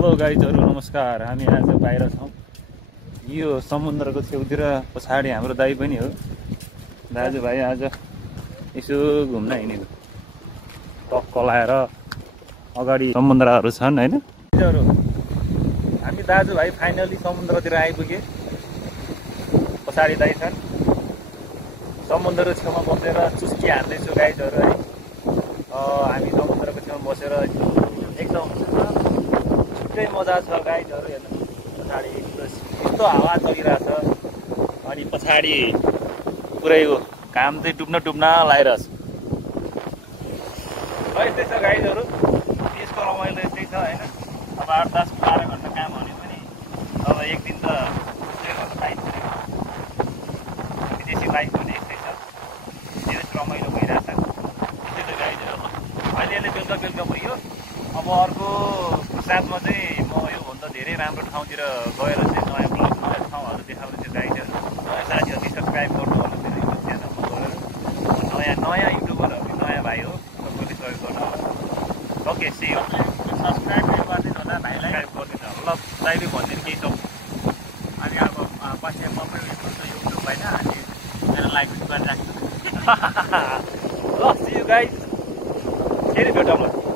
Hello गाइजहरु नमस्कार। हामी आज बाहिर छौं। यो समुद्रको छेउतिर पछाडी हाम्रो दाइ पनि हो। दाजुभाइ आज यसो घुम्न हिँडेको। टक्क लाएर अगाडि समुद्रहरू छन् हैन। गाइजहरु हामी दाजुभाइ फाइनली समुद्रतिर आइपुगे। पछाडी दाइ छन्। समुद्रको छेउमा बसेर चुस्की हान्दै छु गाइजहरु है। हामी समुद्रको छेउमा बसेर एकदम छुट्टै मजा छ गाइजहरु। हेर्नु पछाडी यस्तो हावा चलिरहेछ अनि पछाडी पुरै घाम चाहिँ डुब्न लागिरहेछ। यस्तै छ गाइजहरु, यसको रमाइलो यस्तै छ हैन। अब 8-10-12 घण्टा काम भने पनि अब एक दिन त गर्न पाइन्छ। विदेशी लाइफ भने यस्तै छ, धेरै रमाइलो भइरहेछ। यस्तै छ गाइजहरु। अहिले बेलुका भयो। अब अर्को साथमा चाहिँ म योभन्दा धेरै राम्रो ठाउँतिर गएर चाहिँ नयाँ ब्लग नयाँ ठाउँहरू देखाउँदैछु गाइजहरु। साथीहरूले सब्सक्राइब गर्नु होला मेरो युट्युब च्यानलमा गएर। नयाँ युट्युबरहरू नयाँ भाइ हो, सबैले सहयोग गर्नु होला। Okay C you. सब्सक्राइब गरिदिनु होला भाइलाई। गरिदिनु होला। ल दाइले भनिदिनु केही छ। अनि अब पछि म पनि हेर्छु युट्युब होइन, अनि मेरो लाइक पनि गरिराख्छु। ल सी यू गाइज। फेरि भेटौँ ल।